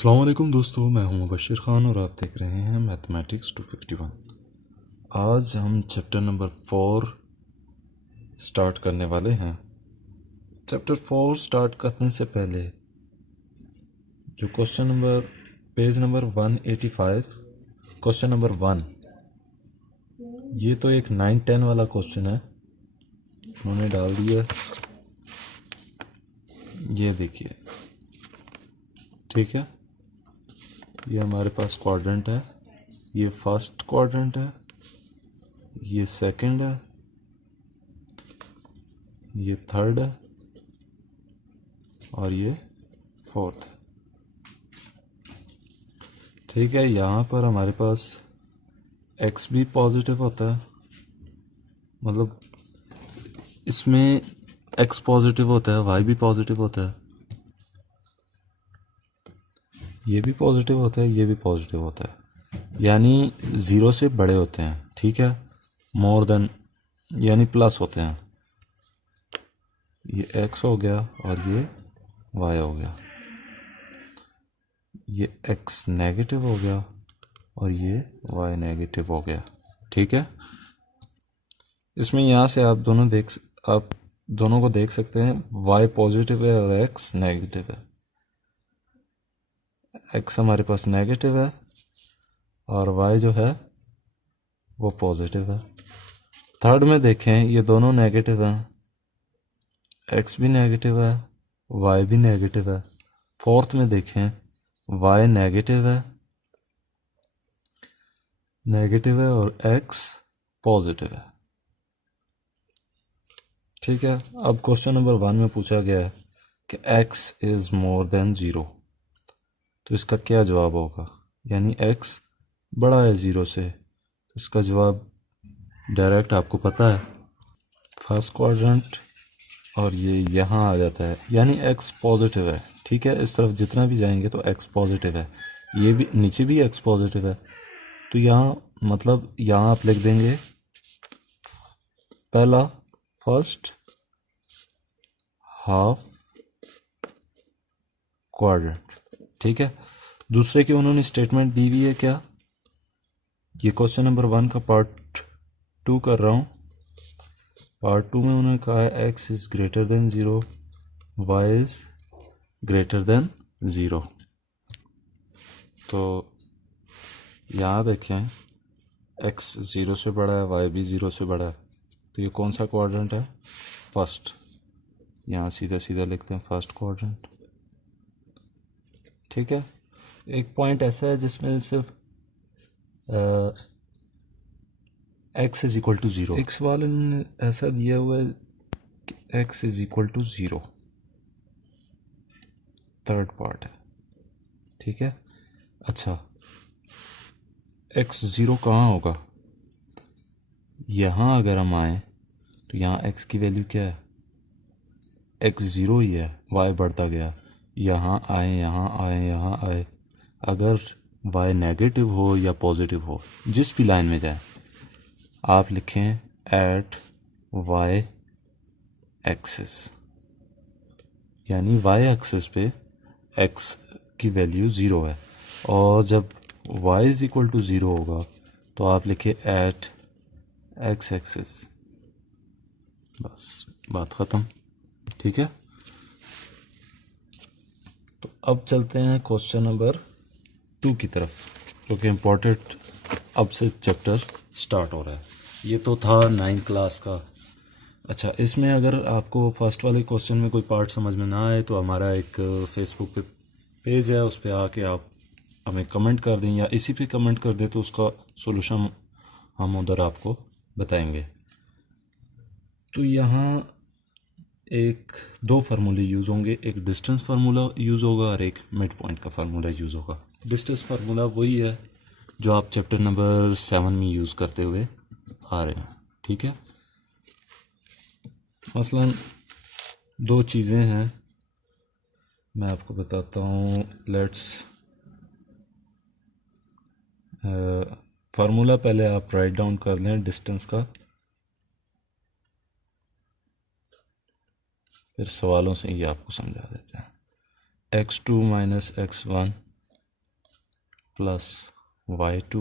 अस्सलाम वालेकुम दोस्तों, मैं हूं मुबशिर ख़ान और आप देख रहे हैं मैथमेटिक्स 251। आज हम चैप्टर नंबर 4 स्टार्ट करने वाले हैं। चैप्टर 4 स्टार्ट करने से पहले जो question number page number 185 question number 1, ये तो एक 9-10 वाला क्वेश्चन है, उन्होंने डाल दिया। ये देखिए, ठीक है, ये हमारे पास क्वाड्रेंट है, ये फर्स्ट क्वाड्रेंट है, ये सेकंड है, ये थर्ड है और ये फोर्थ है। ठीक है, यहाँ पर हमारे पास x भी पॉजिटिव होता है, मतलब इसमें x पॉजिटिव होता है, y भी पॉजिटिव होता है, ये भी पॉजिटिव होता है, ये भी पॉजिटिव होता है, यानी 0 से बड़े होते हैं। ठीक है, मोर देन यानी प्लस होते हैं। ये x हो गया और ये y हो गया, ये x नेगेटिव हो गया और ये y नेगेटिव हो गया। ठीक है, इसमें यहाँ से आप दोनों को देख सकते हैं, y पॉजिटिव है और x नेगेटिव है। x हमारे पास नेगेटिव है और y जो है वो पॉजिटिव है। थर्ड में देखें, ये दोनों नेगेटिव हैं, x भी नेगेटिव है, y भी नेगेटिव है। फोर्थ में देखें, y नेगेटिव है और x पॉजिटिव है। ठीक है, अब क्वेश्चन नंबर 1 में पूछा गया है कि x इज मोर देन 0, तो इसका क्या जवाब होगा, यानी x बड़ा है 0 से, तो इसका जवाब डायरेक्ट आपको पता है, फर्स्ट क्वाड्रेंट और ये यहाँ आ जाता है, यानी x पॉजिटिव है। ठीक है, इस तरफ जितना भी जाएंगे तो x पॉजिटिव है, ये भी नीचे भी x पॉजिटिव है, तो यहाँ मतलब यहाँ आप लिख देंगे पहला फर्स्ट हाफ क्वाड्रेंट। ठीक है, दूसरे की उन्होंने स्टेटमेंट दी हुई है क्या, ये क्वेश्चन नंबर 1 का पार्ट 2 कर रहा हूँ। पार्ट 2 में उन्होंने कहा है x is greater than 0, y is greater than 0। तो यहाँ देखें, x 0 से बड़ा है, y भी 0 से बड़ा है, तो ये कौन सा क्वाड्रेंट है, फर्स्ट। यहाँ सीधा सीधा लिखते हैं फर्स्ट क्वाड्रेंट। ठीक है, एक पॉइंट ऐसा है जिसमें सिर्फ x is equal to 0, x वाले ने ऐसा दिया हुआ है कि x is equal to 0, third part है। ठीक है, अच्छा, x 0 कहाँ होगा, यहाँ अगर हम आए तो यहाँ x की वैल्यू क्या है, x 0 ही है, y बढ़ता गया, यहाँ आए, यहाँ आए, अगर y नेगेटिव हो या पॉजिटिव हो, जिस भी लाइन में जाए, आप लिखें एट y एक्सिस, यानी y एक्सिस पे x की वैल्यू 0 है, और जब y इज इक्वल टू 0 होगा तो आप लिखे एट x एक्सिस, बस बात ख़त्म। ठीक है, तो अब चलते हैं क्वेश्चन नंबर 2 की तरफ, क्योंकि इम्पोर्टेंट अब से चैप्टर स्टार्ट हो रहा है। ये तो था 9th क्लास का। अच्छा, इसमें अगर आपको फर्स्ट वाले क्वेश्चन में कोई पार्ट समझ में ना आए तो हमारा एक फेसबुक पे पेज है, उस पर आके आप हमें कमेंट कर दें या इसी पे कमेंट कर दें, तो उसका सॉल्यूशन हम उधर आपको बताएंगे। तो यहाँ दो फार्मूले यूज़ होंगे, एक डिस्टेंस फार्मूला यूज़ होगा और एक मिड पॉइंट का फार्मूला यूज़ होगा। डिस्टेंस फार्मूला वही है जो आप चैप्टर नंबर 7 में यूज़ करते हुए आ रहे हैं। ठीक है, मसलन दो चीज़ें हैं, मैं आपको बताता हूँ। लेट्स फार्मूला पहले आप राइट डाउन कर लें डिस्टेंस का, फिर सवालों से ये आपको समझा देते हैं। x2 minus x1 plus y2,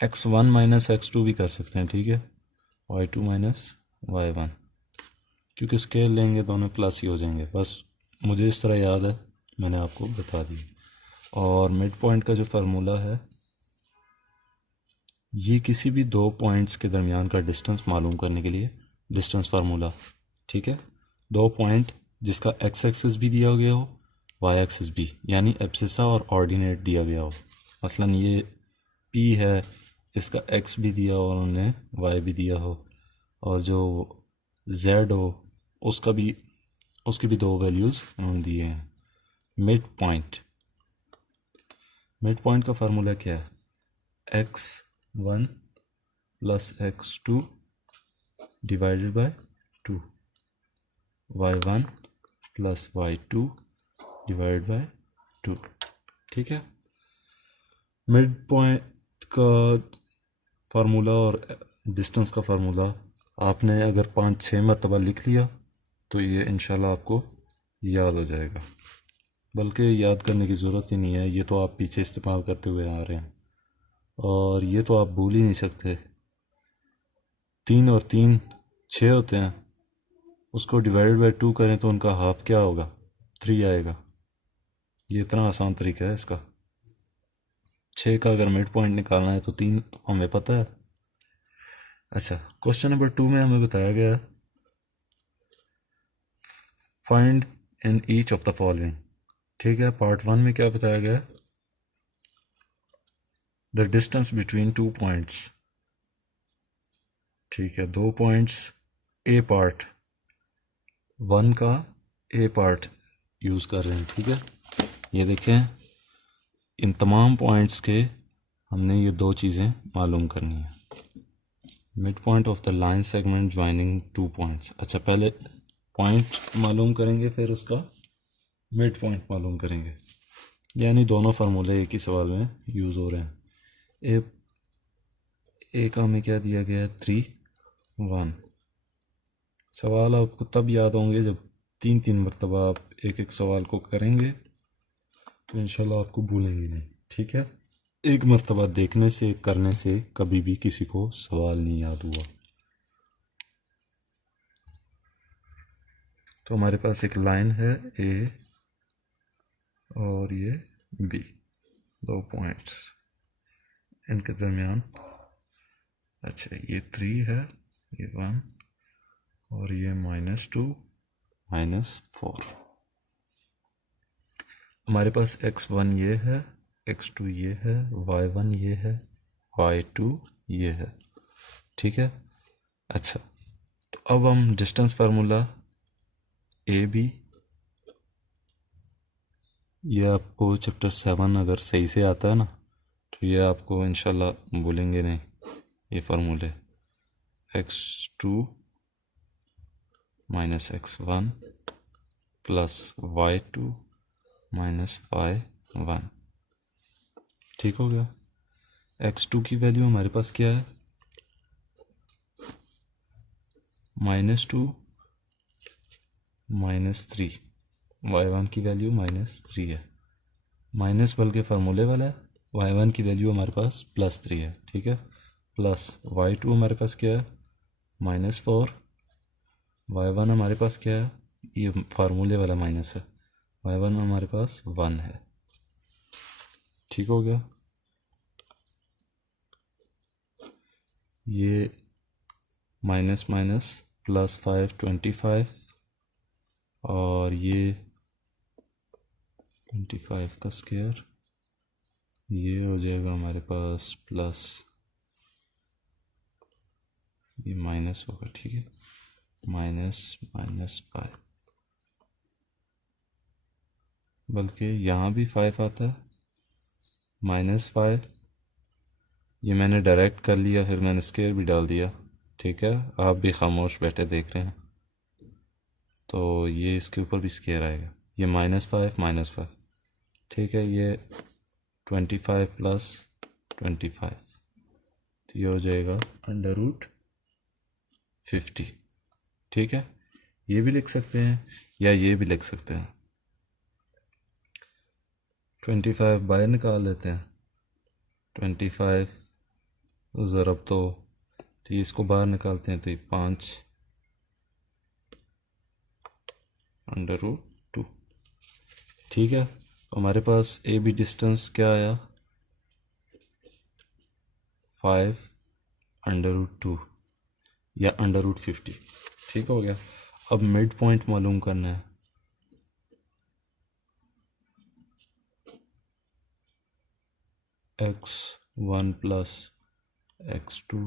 x1 minus x2 भी कर सकते हैं, ठीक है, y2 माइनस y1, क्योंकि स्केल लेंगे दोनों प्लस ही हो जाएंगे, बस मुझे इस तरह याद है, मैंने आपको बता दी। और मिड पॉइंट का जो फार्मूला है, ये किसी भी दो पॉइंट्स के दरमियान का डिस्टेंस मालूम करने के लिए डिस्टेंस फार्मूला, ठीक है, दो पॉइंट जिसका एक्स एक्सिस भी दिया गया हो, वाई एक्सिस भी, यानी एब्सिसा और ऑर्डिनेट दिया गया हो। मसलन ये पी है, इसका एक्स भी दिया हो उन्होंने, वाई भी दिया हो, और जो जेड हो उसकी भी दो वैल्यूज़ उन्होंने दिए हैं। मिड पॉइंट का फार्मूला क्या है, x1 plus x2 divided by 2, y1 plus y2 divided by 2, ठीक है। मिड पॉइंट का फार्मूला और डिस्टेंस का फार्मूला आपने अगर 5-6 मरतबा लिख लिया तो ये इंशाल्लाह आपको याद हो जाएगा, बल्कि याद करने की ज़रूरत ही नहीं है, ये तो आप पीछे इस्तेमाल करते हुए आ रहे हैं और ये तो आप भूल ही नहीं सकते। 3 और 3 6 होते हैं, उसको डिवाइडेड बाय 2 करें तो उनका हाफ क्या होगा, 3 आएगा। ये इतना आसान तरीका है इसका। 6 का अगर मिड पॉइंट निकालना है तो 3 तो हमें पता है। अच्छा, क्वेश्चन नंबर 2 में हमें बताया गया है find in each of the following, ठीक है। पार्ट 1 में क्या बताया गया है, द डिस्टेंस बिटवीन 2 पॉइंट्स, ठीक है, 2 पॉइंट्स, ए पार्ट 1 का ए पार्ट यूज़ कर रहे हैं, ठीक है। ये देखें, इन तमाम पॉइंट्स के हमने ये दो चीज़ें मालूम करनी है। Mid point of the line segment joining 2 points. अच्छा, पहले पॉइंट मालूम करेंगे, फिर उसका मिड पॉइंट मालूम करेंगे, यानी दोनों फार्मूले एक ही सवाल में यूज़ हो रहे हैं। ए का हमें क्या दिया गया है, 3 1। सवाल आपको तब याद होंगे जब 3 मरतबा आप एक एक सवाल को करेंगे, तो इंशाल्लाह आपको भूलेंगे नहीं, ठीक है। एक मरतबा देखने से, करने से कभी भी किसी को सवाल नहीं याद हुआ। तो हमारे पास एक लाइन है ए और ये बी, 2 पॉइंट्स, इनके दरमियान, अच्छा ये 3 है, ये 1 और ये -2 -4। हमारे पास x1 ये है, x2 ये है, y1 ये है, y2 ये है, ठीक है। अच्छा, तो अब हम डिस्टेंस फार्मूला ए बी, ये आपको चैप्टर 7 अगर सही से आता है ना, तो ये आपको इंशाल्लाह भूलेंगे नहीं। ये फार्मूले x2 minus x1 plus y2 minus y1, ठीक हो गया। x2 की वैल्यू हमारे पास क्या है, -2 -3, y1 की वैल्यू -3 है, माइनस बल्कि फार्मूले वाला है, y1 की वैल्यू हमारे पास +3 है, ठीक है, प्लस y2 हमारे पास क्या है, -4, y1 हमारे पास क्या है, ये फार्मूले वाला माइनस है, y1 हमारे पास 1 है, ठीक हो गया। ये माइनस माइनस +5 25, और ये 25 का स्क्वायर, ये हो जाएगा हमारे पास प्लस, ये माइनस होगा, ठीक है, -5, बल्कि यहाँ भी 5 आता है, -5, ये मैंने डायरेक्ट कर लिया, फिर मैंने स्क्वायर भी डाल दिया, ठीक है, आप भी खामोश बैठे देख रहे हैं, तो ये इसके ऊपर भी स्क्वायर आएगा, ये -5 -5, ठीक है, ये 25 प्लस 25, तो ये हो जाएगा √50, ठीक है। ये भी लिख सकते हैं या ये भी लिख सकते हैं, 25 बाहर निकाल लेते हैं। 25 ज़रब तो ये इसको बाहर निकालते हैं तो ये 5 √2। ठीक है, तो हमारे पास ए बी डिस्टेंस क्या आया, 5 √2 या √50। ठीक हो गया। अब मिड पॉइंट मालूम करना है। x1 प्लस x2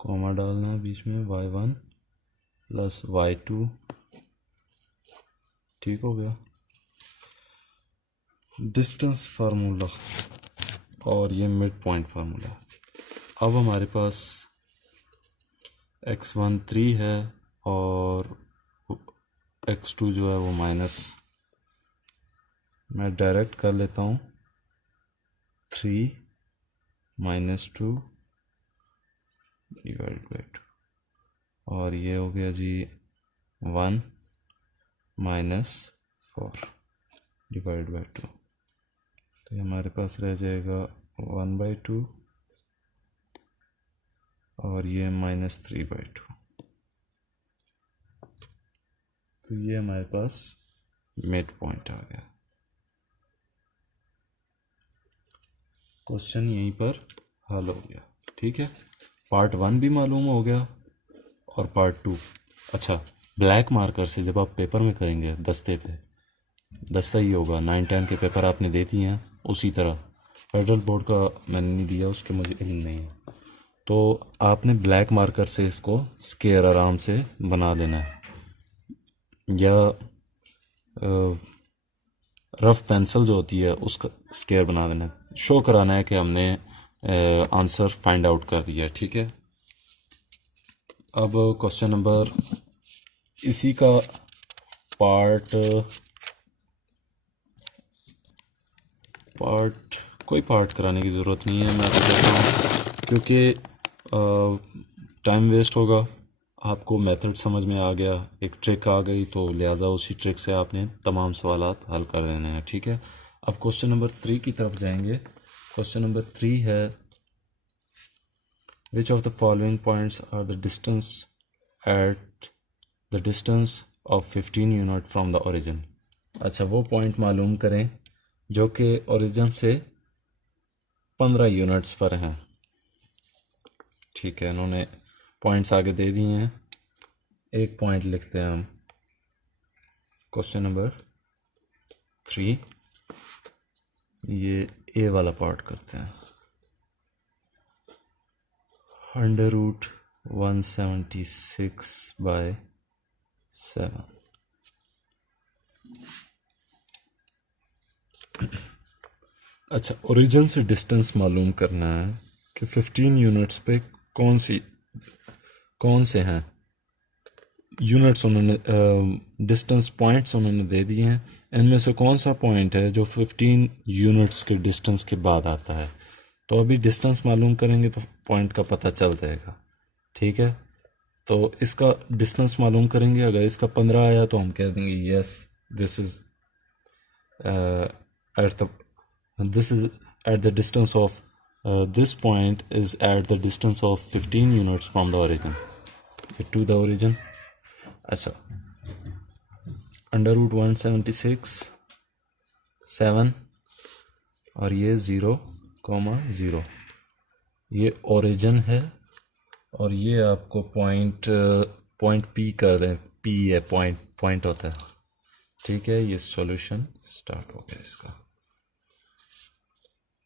कॉमा डालना है बीच में, y1 प्लस y2। ठीक हो गया। डिस्टेंस फार्मूला और ये मिड पॉइंट फार्मूला। अब हमारे पास x1 3 है और x2 जो है वो माइनस, मैं डायरेक्ट कर लेता हूँ 3 - 2 डिवाइड बाई 2, और ये हो गया जी 1 - 4 डिवाइड बाई 2। तो ये हमारे पास रह जाएगा 1/2 और ये -3/2। तो ये हमारे पास मिड पॉइंट आ गया। क्वेश्चन यहीं पर हल हो गया। ठीक है, पार्ट 1 भी मालूम हो गया और पार्ट 2। अच्छा, ब्लैक मार्कर से जब आप पेपर में करेंगे दस्ते पे, दस्ता ही होगा, 9-10 के पेपर आपने दे दिए हैं, उसी तरह फेडरल बोर्ड का मैंने नहीं दिया, उसके मुझे इल्म नहीं है। तो आपने ब्लैक मार्कर से इसको स्केयर आराम से बना लेना है, या रफ पेंसिल जो होती है उसका स्केयर बना देना है, शो कराना है कि हमने आंसर फाइंड आउट कर दिया है। ठीक है, अब क्वेश्चन नंबर इसी का पार्ट कोई पार्ट कराने की ज़रूरत नहीं है, मैं तो कहता हूँ, क्योंकि टाइम वेस्ट होगा। आपको मेथड समझ में आ गया, एक ट्रिक आ गई, तो लिहाजा उसी ट्रिक से आपने तमाम सवालात हल कर देने हैं। ठीक है, अब क्वेश्चन नंबर 3 की तरफ जाएंगे। क्वेश्चन नंबर 3 है, which of the following points are the distance at the distance of 15 unit from the origin. अच्छा, वो पॉइंट मालूम करें जो कि ओरिजिन से 15 यूनिट्स पर हैं। ठीक है, इन्होंने पॉइंट्स आगे दे दिए हैं। एक पॉइंट लिखते हैं हम, क्वेश्चन नंबर 3, ये ए वाला पार्ट करते हैं। √176/7। अच्छा, ओरिजिन से डिस्टेंस मालूम करना है कि 15 यूनिट्स पे कौन से हैं यूनिट्स, उन्होंने डिस्टेंस पॉइंट्स उन्होंने दे दिए हैं। इनमें से कौन सा पॉइंट है जो 15 यूनिट्स के डिस्टेंस के बाद आता है। तो अभी डिस्टेंस मालूम करेंगे तो पॉइंट का पता चल जाएगा। ठीक है, तो इसका डिस्टेंस मालूम करेंगे। अगर इसका 15 आया तो हम कह देंगे yes, this is at the distance of this point is at the distance of 15 units from the origin to the origin. अच्छा, √176/7 और ये 0,0, ये ओरिजिन है और ये आपको पॉइंट पी कर दें, पी है पॉइंट होता है। ठीक है, ये सॉल्यूशन स्टार्ट हो गया। इसका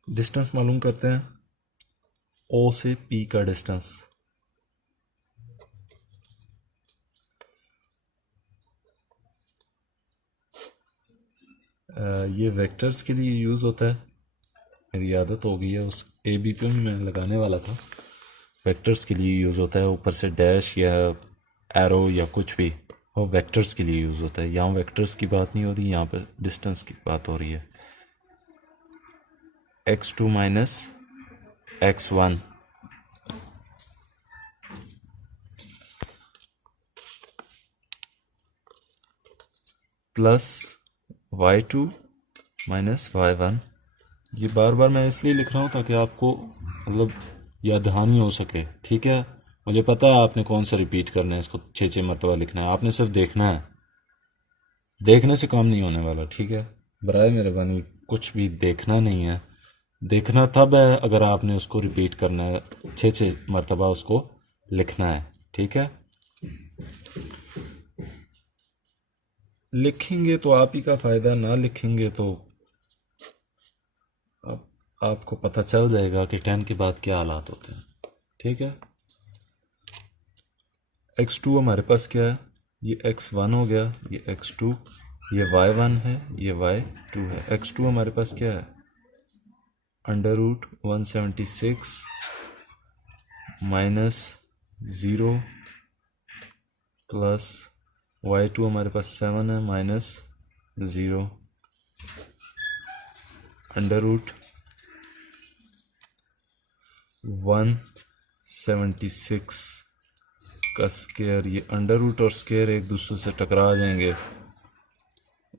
डिस्टेंस मालूम करते हैं, ओ से पी का डिस्टेंस। ये वेक्टर्स के लिए यूज़ होता है, मेरी आदत हो गई है, उस ए बी पे मैं लगाने वाला था। वेक्टर्स के लिए यूज़ होता है, ऊपर से डैश या एरो या कुछ भी, वो वेक्टर्स के लिए यूज़ होता है। यहाँ वेक्टर्स की बात नहीं हो रही, यहाँ पर डिस्टेंस की बात हो रही है। x2 - x1 plus y2 minus y1। ये बार बार मैं इसलिए लिख रहा हूँ ताकि आपको मतलब याद दहानी हो सके, ठीक है। मुझे पता है आपने कौन सा रिपीट करना है, इसको 6 मरतबा लिखना है, आपने सिर्फ देखना है, देखने से काम नहीं होने वाला, ठीक है। बराए मेहरबानी कुछ भी देखना नहीं है, देखना तब है अगर आपने उसको रिपीट करना है, 6 मरतबा उसको लिखना है, ठीक है। लिखेंगे तो आप ही का फ़ायदा, ना लिखेंगे तो अब आपको पता चल जाएगा कि 10 के बाद क्या हालात होते हैं, ठीक है। x2 हमारे पास क्या है, ये x1 हो गया, ये x2, ये y1 है, ये y2 है। x2 हमारे पास क्या है, under root 176 minus 0 plus y2 हमारे पास 7 है माइनस 0 अंडर रूट 176 का स्क्वायर। ये अंडर रूट और स्क्वायर एक दूसरे से टकरा जाएंगे,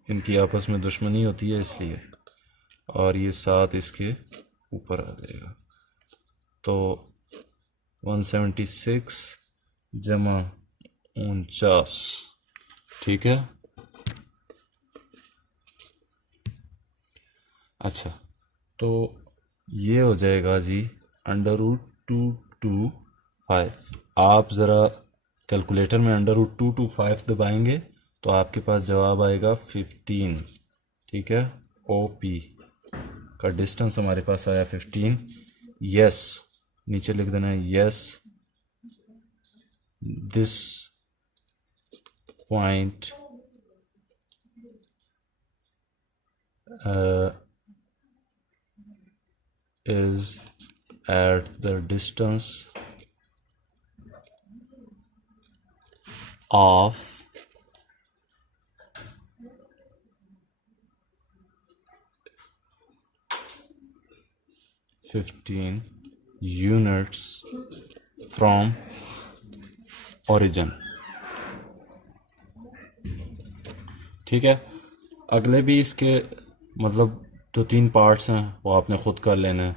इनकी आपस में दुश्मनी होती है इसलिए, और ये 7 इसके ऊपर आ जाएगा। तो 176 जमा 49, ठीक है। अच्छा, तो ये हो जाएगा जी अंडर रूट 225। आप ज़रा कैलकुलेटर में अंडर रूट 225 दबाएंगे तो आपके पास जवाब आएगा 15, ठीक है। OP का डिस्टेंस हमारे पास आया 15। यस, नीचे लिख देना है yes, this point is at the distance of 15 units from origin, ठीक है। अगले भी इसके मतलब 2-3 पार्ट्स हैं, वो आपने खुद कर लेना है।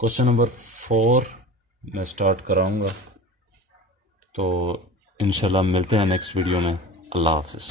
क्वेश्चन नंबर 4 मैं स्टार्ट कराऊंगा, तो इंशाल्लाह मिलते हैं नेक्स्ट वीडियो में। अल्लाह हाफिज़।